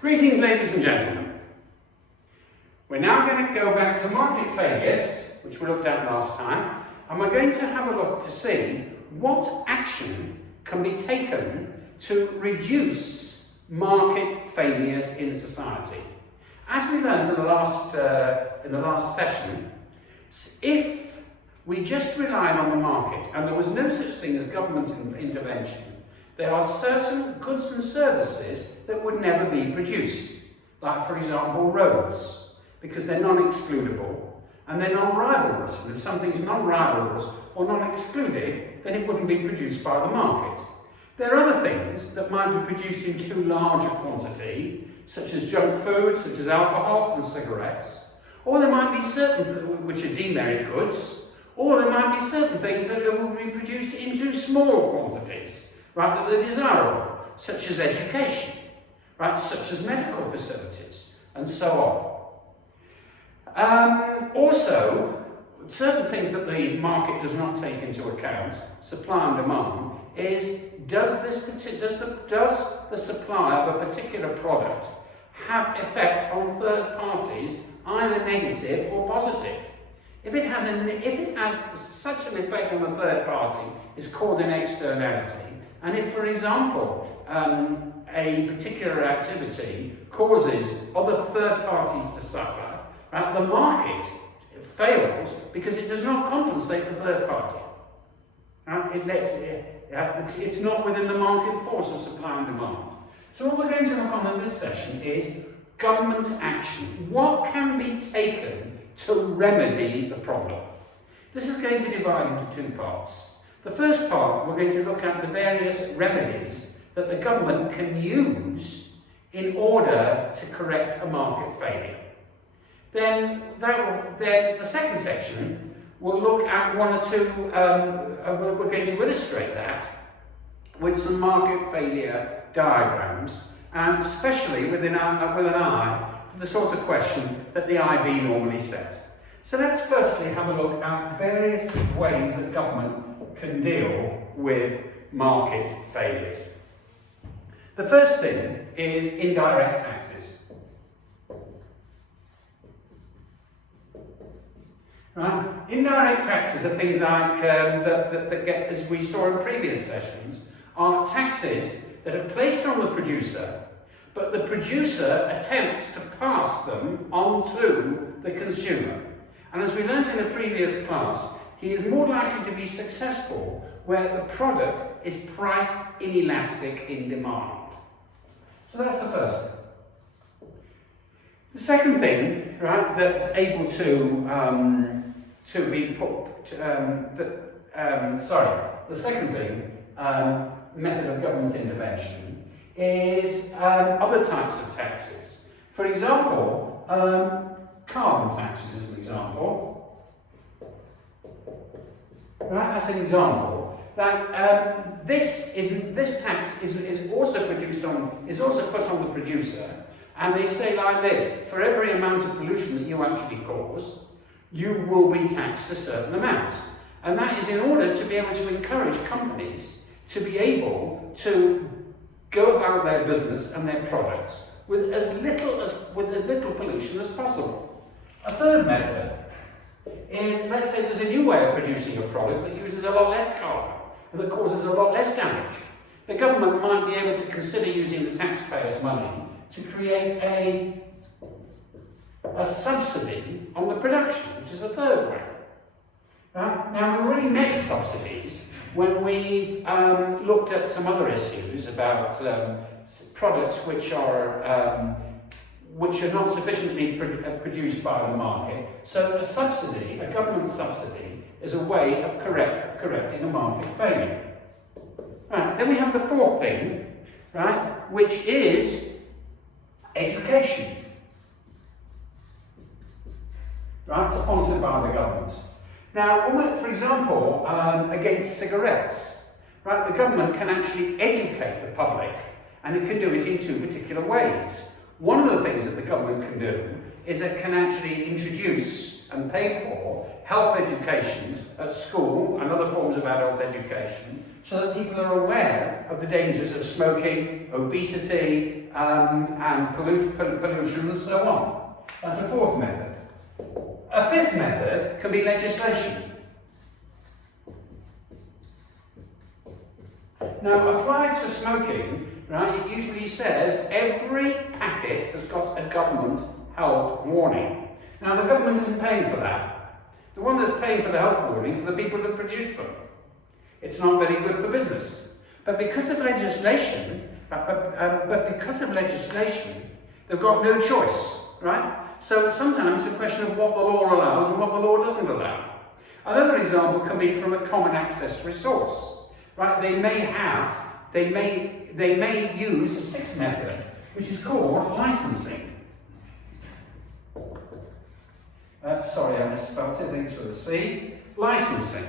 Greetings, ladies and gentlemen. We're now going to go back to market failures, which we looked at last time, and we're going to have a look to see what action can be taken to reduce market failures in society. As we learned in the last session, if we just relied on the market and there was no such thing as government intervention, there are certain goods and services that would never be produced, like, for example, roads, because they're non-excludable and they're non-rivalrous. And if something is non-rivalrous or non-excluded, then it wouldn't be produced by the market. There are other things that might be produced in too large a quantity, such as junk food, such as alcohol and cigarettes, or there might be certain which are demerit goods, or there might be certain things that will be produced in too small quantities, right, that are desirable, such as education, right, such as medical facilities, and so on. Also, certain things that the market does not take into account, supply and demand, is does the supply of a particular product have effect on third parties, either negative or positive? If it has such an effect on a third party, it's called an externality. And if, for example, a particular activity causes other third parties to suffer, the market fails because it does not compensate the third party. It's not within the market force of supply and demand. So what we're going to look on in this session is government action. What can be taken to remedy the problem? This is going to divide into two parts. The first part, we're going to look at the various remedies that the government can use in order to correct a market failure. Then the second section will look at one or two, we're going to illustrate that with some market failure diagrams, and especially with an eye for the sort of question that the IB normally set. So let's firstly have a look at various ways that government can deal with market failures. The first thing is indirect taxes. Right? Indirect taxes are things like, that get, as we saw in previous sessions, are taxes that are placed on the producer, but the producer attempts to pass them on to the consumer. And as we learned in the previous class, he is more likely to be successful where the product is price inelastic in demand. So that's the first thing. The second thing, right, that's able the second thing, method of government intervention is other types of taxes. For example, carbon taxes as an example. Right, that's an example that this tax is also put on the producer, and they say like this: for every amount of pollution that you actually cause, you will be taxed a certain amount, and that is in order to be able to encourage companies to be able to go about their business and their products with as little pollution as possible. A third method is, let's say there's a new way of producing a product that uses a lot less carbon and that causes a lot less damage. The government might be able to consider using the taxpayers' money to create a subsidy on the production, which is a third way. Right? Now, we've already met subsidies when we've looked at some other issues about products which are not sufficiently produced by the market. So a subsidy, a government subsidy, is a way of correcting a market failure. Right, then we have the fourth thing, right, which is education. Right, sponsored by the government. Now, for example, against cigarettes, right, the government can actually educate the public, and it can do it in two particular ways. One of the things that the government can do is it can actually introduce and pay for health education at school and other forms of adult education so that people are aware of the dangers of smoking, obesity, and pollution and so on. That's a fourth method. A fifth method can be legislation. Now, applied to smoking, right, it usually says every packet has got a government health warning. Now, the government isn't paying for that. The one that's paying for the health warnings are the people that produce them. It's not very good for business. But because of legislation, they've got no choice, right? So sometimes it's a question of what the law allows and what the law doesn't allow. Another example can be from a common access resource. Right, they may use a sixth method, which is called licensing. Sorry, I misspelled it, I think it's with a C. Licensing.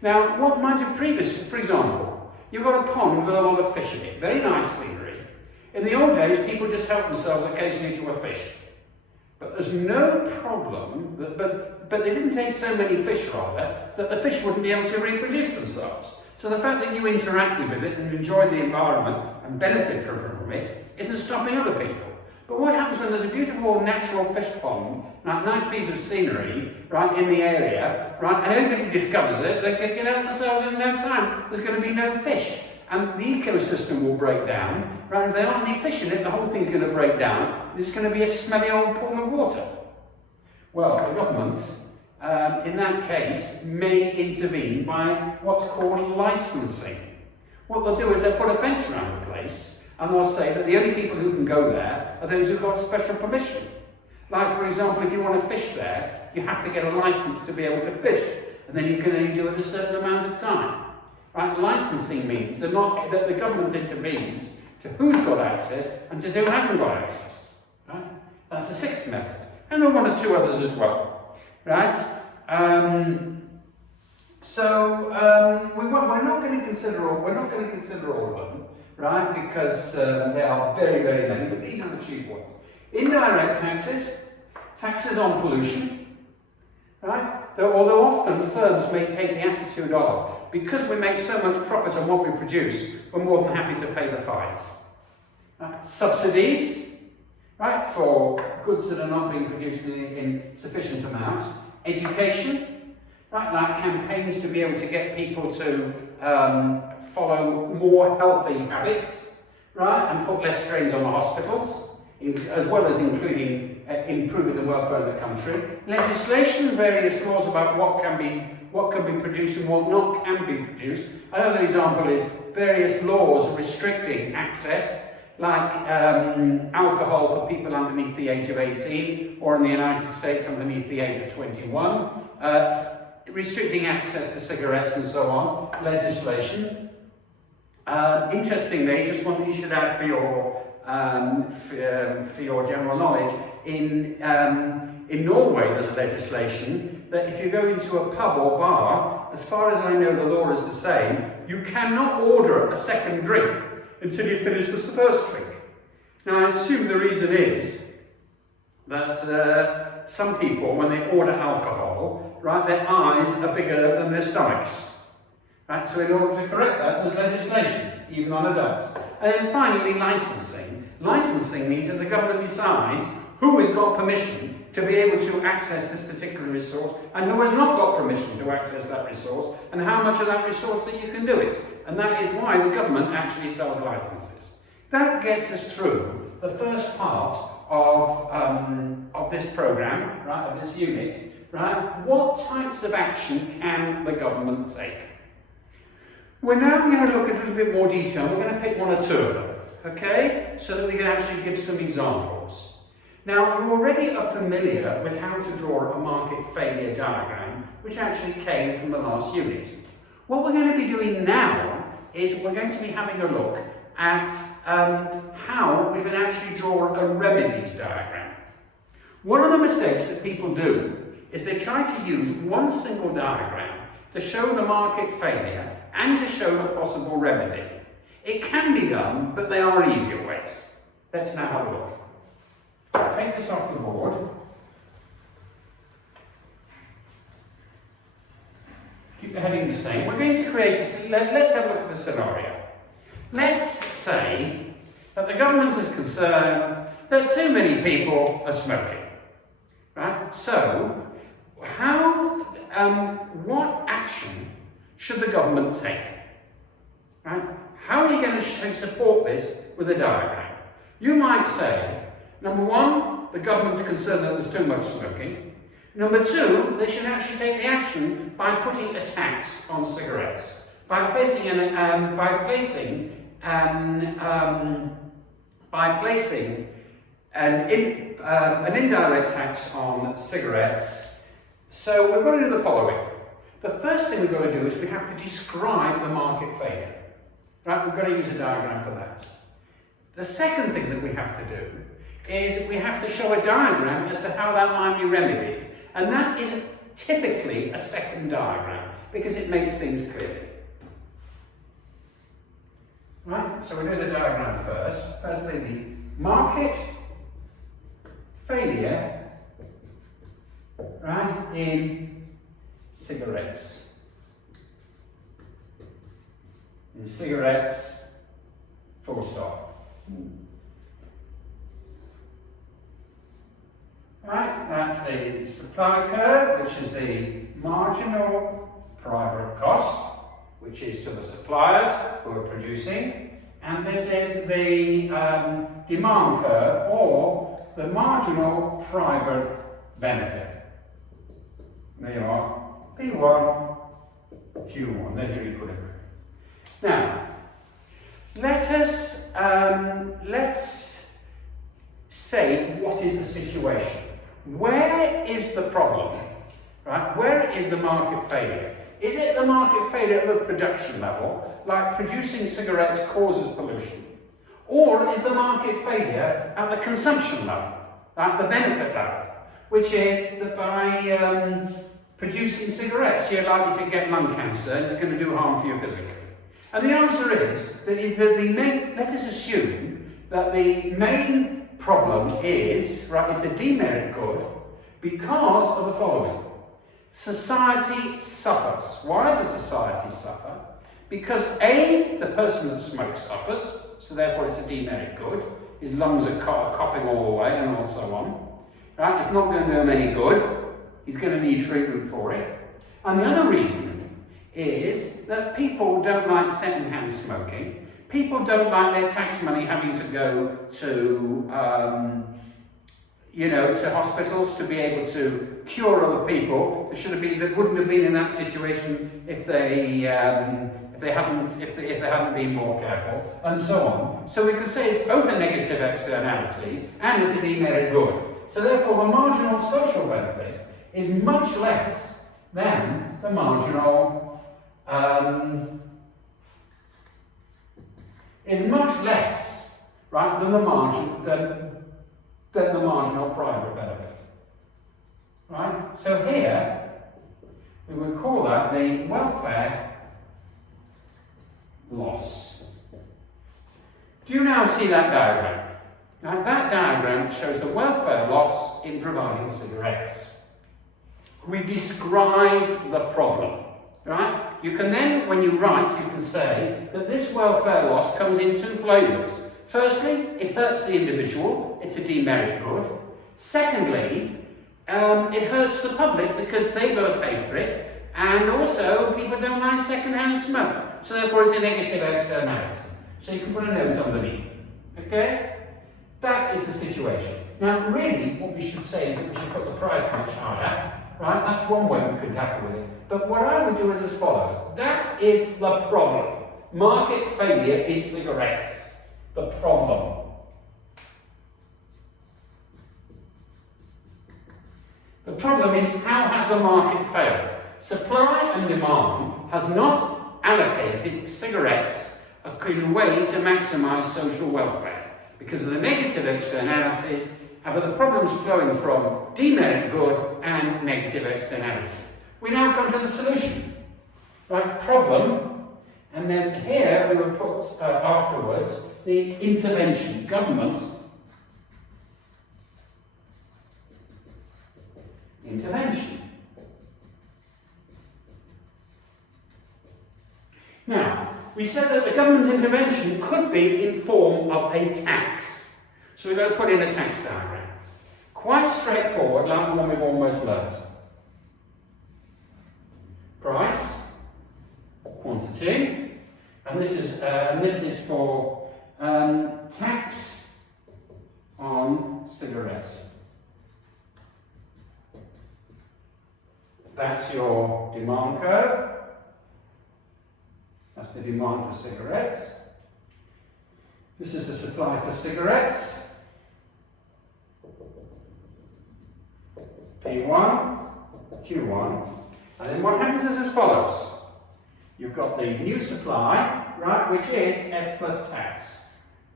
Now, what might have previously, for example, you've got a pond with a lot of fish in it, very nice scenery. In the old days, people just helped themselves occasionally to a fish. But there's no problem, but they didn't take so many fish, rather, that the fish wouldn't be able to reproduce themselves. So the fact that you interacted with it and enjoyed the environment and benefit from it isn't stopping other people. But what happens when there's a beautiful natural fish pond, a nice piece of scenery, right, in the area, right, and everybody discovers it, they get out themselves in no time. There's going to be no fish. And the ecosystem will break down, right? If there aren't any fish in it, the whole thing's going to break down. It's going to be a smelly old pool of water. Well, the government, in that case, may intervene by what's called licensing. What they'll do is they'll put a fence around the place and they'll say that the only people who can go there are those who've got special permission. Like, for example, if you want to fish there, you have to get a license to be able to fish, and then you can only do it a certain amount of time. Right? Licensing means that the government intervenes to who's got access and to who hasn't got access. Right? That's the sixth method. And there are one or two others as well. Right? We're not going to consider all of them, right? Because there are very, very many, but these are the chief ones. Indirect taxes, taxes on pollution, right? Although often firms may take the attitude of, because we make so much profit on what we produce, we're more than happy to pay the fines. Right? Subsidies, right, for goods that are not being produced in sufficient amounts. Education, right, like campaigns to be able to get people to follow more healthy habits, right, and put less strains on the hospitals, as well as including improving the welfare of the country. Legislation, various laws about what can be produced and what not can be produced. Another example is various laws restricting access, like alcohol for people underneath the age of 18, or in the United States underneath the age of 21, restricting access to cigarettes and so on, legislation. Interestingly, just one thing you should add for your general knowledge, in Norway there's legislation that if you go into a pub or bar, as far as I know the law is the same, you cannot order a second drink until you finish the first drink. Now I assume the reason is that some people, when they order alcohol, right, their eyes are bigger than their stomachs. Right, so in order to correct that, there's legislation, even on adults. And then finally, licensing. Licensing means that the government decides who has got permission to be able to access this particular resource and who has not got permission to access that resource, and how much of that resource that you can do it. And that is why the government actually sells licenses. That gets us through the first part of this program, right, of this unit, right? What types of action can the government take? We're now going to look at a little bit more detail. We're going to pick one or two of them, okay? So that we can actually give some examples. Now, you already are familiar with how to draw a market failure diagram, which actually came from the last unit. What we're going to be doing now is we're going to be having a look at how we can actually draw a remedies diagram. One of the mistakes that people do is they try to use one single diagram to show the market failure and to show the possible remedy. It can be done, but there are easier ways. Let's now have a look. Take this off the board. Keep the heading the same. We're going to create let's have a look at the scenario. Let's say that the government is concerned that too many people are smoking. Right? So, what action should the government take? Right? How are you going to support this with a diagram? You might say, number one, the government's concerned that there's too much smoking. Number two, they should actually take the action by putting a tax on cigarettes, by placing an indirect tax on cigarettes. So we've got to do the following. The first thing we've got to do is we have to describe the market failure. Right? We've got to use a diagram for that. The second thing that we have to do is we have to show a diagram as to how that might be remedied. And that is typically a second diagram because it makes things clear. Right? So we do the diagram first. Firstly, the market failure, right, in cigarettes. In cigarettes, full stop. Right, that's the supply curve, which is the marginal private cost, which is to the suppliers who are producing, and this is the demand curve, or the marginal private benefit. There you are, P1, Q1, there's your equilibrium. Now, let's say what is the situation. Where is the problem? Right? Where is the market failure? Is it the market failure at the production level, like producing cigarettes causes pollution? Or is the market failure at the consumption level, at the benefit level, which is that by producing cigarettes you're likely to get lung cancer and it's going to do harm for you physically? And the answer is that let us assume that the main problem is, right, it's a demerit good because of the following. Society suffers. Why does society suffer? Because A, the person that smokes suffers, so therefore it's a demerit good. His lungs are coughing all the way and so on. Right? It's not going to do him any good. He's going to need treatment for it. And the other reason is that people don't like second-hand smoking. People don't like their tax money having to go to, to hospitals to be able to cure other people that wouldn't have been in that situation if they hadn't been more careful, and so on. So we could say it's both a negative externality and it's a demerit good. So therefore, the marginal social benefit is much less than the marginal. Is much less, right, than the marginal private benefit. Right? So here we would call that the welfare loss. Do you now see that diagram? Now, that diagram shows the welfare loss in providing cigarettes. We describe the problem. Right? You can then, when you write, you can say that this welfare loss comes in two flavours. Firstly, it hurts the individual, it's a demerit good. Secondly, it hurts the public because they've got to pay for it, and also people don't like second-hand smoke, so therefore it's a negative externality. So you can put a note underneath. Okay? That is the situation. Now, really, what we should say is that we should put the price much higher. Right? That's one way we could tackle with it. But what I would do is as follows. That is the problem. Market failure in cigarettes. The problem. The problem is, how has the market failed? Supply and demand has not allocated cigarettes in a way to maximise social welfare because of the negative externalities and the problems flowing from demerit good and negative externality. We now come to the solution. Right, problem, and then here we will put afterwards the intervention, government intervention. Now, we said that the government intervention could be in form of a tax. So we're going to put in a tax diagram. Quite straightforward, like the one we've almost learnt. Price, quantity, and this is for tax on cigarettes. That's your demand curve. That's the demand for cigarettes. This is the supply for cigarettes. P1, Q1. And then what happens is as follows. You've got the new supply, right, which is S plus tax.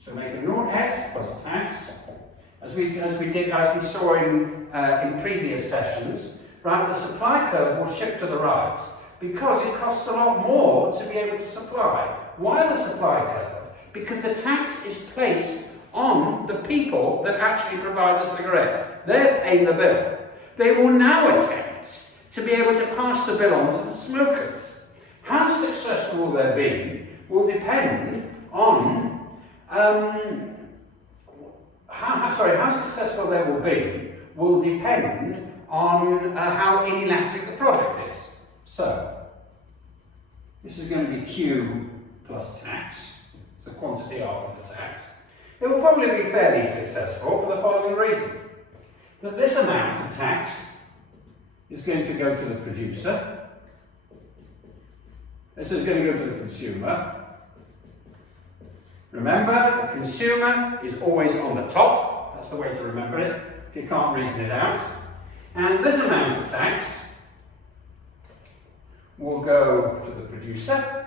So make a note S plus tax. As we saw in previous sessions, right, the supply curve will shift to the right because it costs a lot more to be able to supply. Why the supply curve? Because the tax is placed on the people that actually provide the cigarettes. They're paying the bill. They will now attempt to be able to pass the bill on to the smokers. How successful will they be will depend on how successful they will be will depend on how inelastic the product is. So this is going to be Q plus tax. It's the quantity after the tax. It will probably be fairly successful for the following reason. That this amount of tax is going to go to the producer. This is going to go to the consumer. Remember, the consumer is always on the top. That's the way to remember it, if you can't reason it out. And this amount of tax will go to the producer.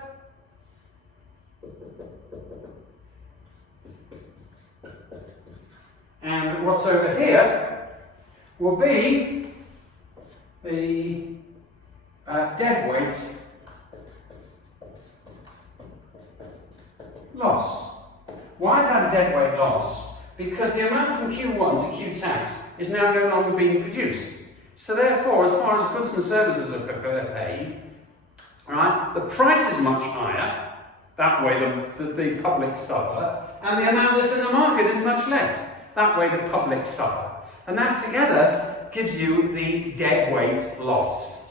And what's over here will be the deadweight loss. Why is that a deadweight loss? Because the amount from Q1 to Q tax is now no longer being produced. So therefore, as far as goods and services are paid, right, the price is much higher. That way the public suffer. And the amount that's in the market is much less. That way the public suffer. And that together gives you the deadweight loss.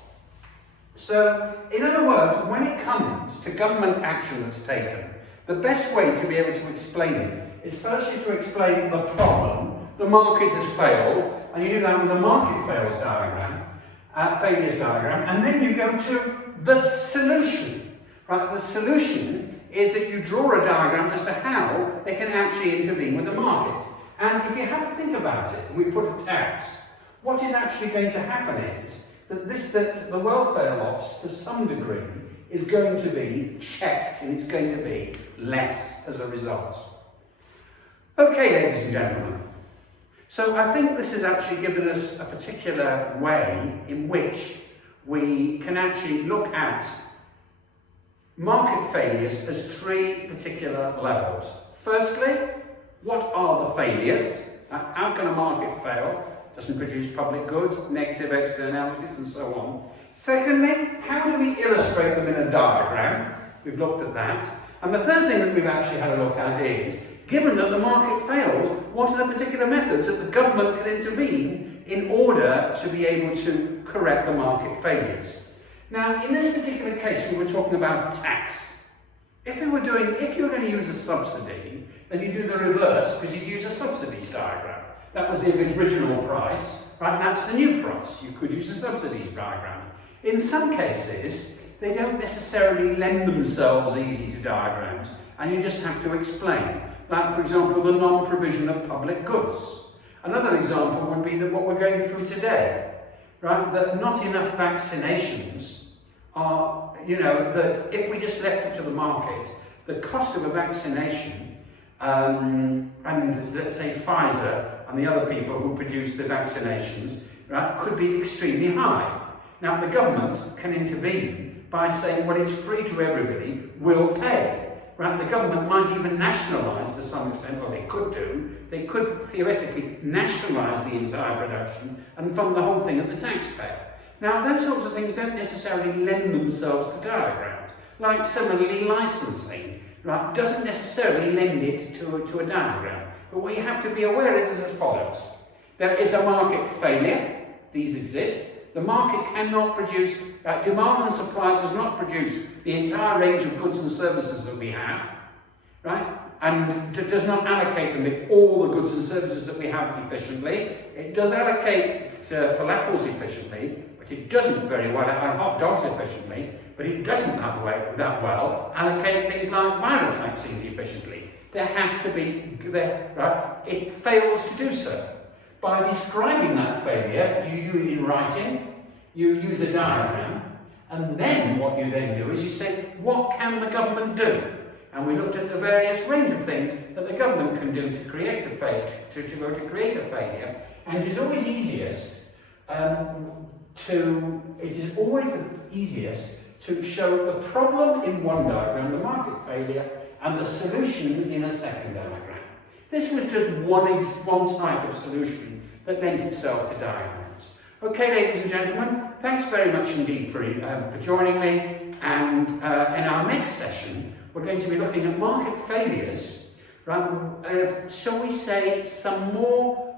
So, in other words, when it comes to government action that's taken, the best way to be able to explain it is firstly to explain the problem. The market has failed, and you do that with the market failures diagram, and then you go to the solution. Right? The solution is that you draw a diagram as to how they can actually intervene with the market. And if you have to think about it, and we put a tax, what is actually going to happen is that the welfare loss, to some degree, is going to be checked, and it's going to be less as a result. Okay, ladies and gentlemen. So I think this has actually given us a particular way in which we can actually look at market failures as three particular levels. Firstly, what are the failures? How can a market fail? Doesn't produce public goods, negative externalities, and so on. Secondly, how do we illustrate them in a diagram? We've looked at that. And the third thing that we've actually had a look at is, given that the market fails, what are the particular methods that the government can intervene in order to be able to correct the market failures? Now, in this particular case, we were talking about a tax. If you were going to use a subsidy, then you do the reverse, because you'd use a subsidies diagram. That was the original price, right? That's the new price. You could use a subsidies diagram. In some cases, they don't necessarily lend themselves easy to diagrams, and you just have to explain. Like, for example, the non-provision of public goods. Another example would be that what we're going through today, right? That not enough vaccinations are, that if we just left it to the market, the cost of a vaccination, and let's say Pfizer and the other people who produce the vaccinations, right, could be extremely high. Now, the government can intervene by saying, well, it's free to everybody, we'll pay. Right? The government might even nationalise to some extent, well, they could do. They could theoretically nationalise the entire production and fund the whole thing at the taxpayer. Now, those sorts of things don't necessarily lend themselves to diagrams. Like similarly, licensing, right, doesn't necessarily lend it to a diagram. But what you have to be aware is as follows. There is a market failure. These exist. The market cannot produce, demand and supply does not produce the entire range of goods and services that we have, right? And does not allocate them all the goods and services that we have efficiently. It does allocate falafels efficiently, but it doesn't very well, and hot dogs efficiently, but it doesn't that well allocate things like virus vaccines efficiently. There has to be, right? It fails to do so. By describing that failure, you do it in writing, you use a diagram, and then what you then do is you say, what can the government do? And we looked at the various range of things that the government can do to create a failure, to create a failure, and it is always easiest to show the problem in one diagram, the market failure, and the solution in a second diagram. This was just one type of solution that lent itself to diagrams. Okay, ladies and gentlemen, thanks very much indeed for joining me. And in our next session, we're going to be looking at market failures, right? Shall we say some more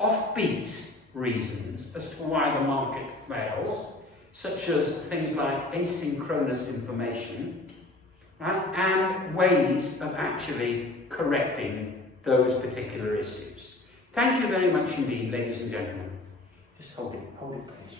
offbeat reasons as to why the market fails, such as things like asynchronous information, right? And ways of actually correcting those particular issues. Thank you very much indeed, ladies and gentlemen. Just hold it please.